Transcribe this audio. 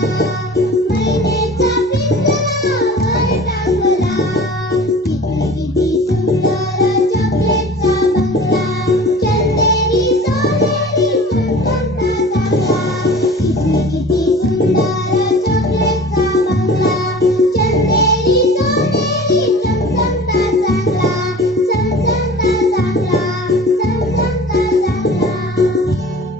Música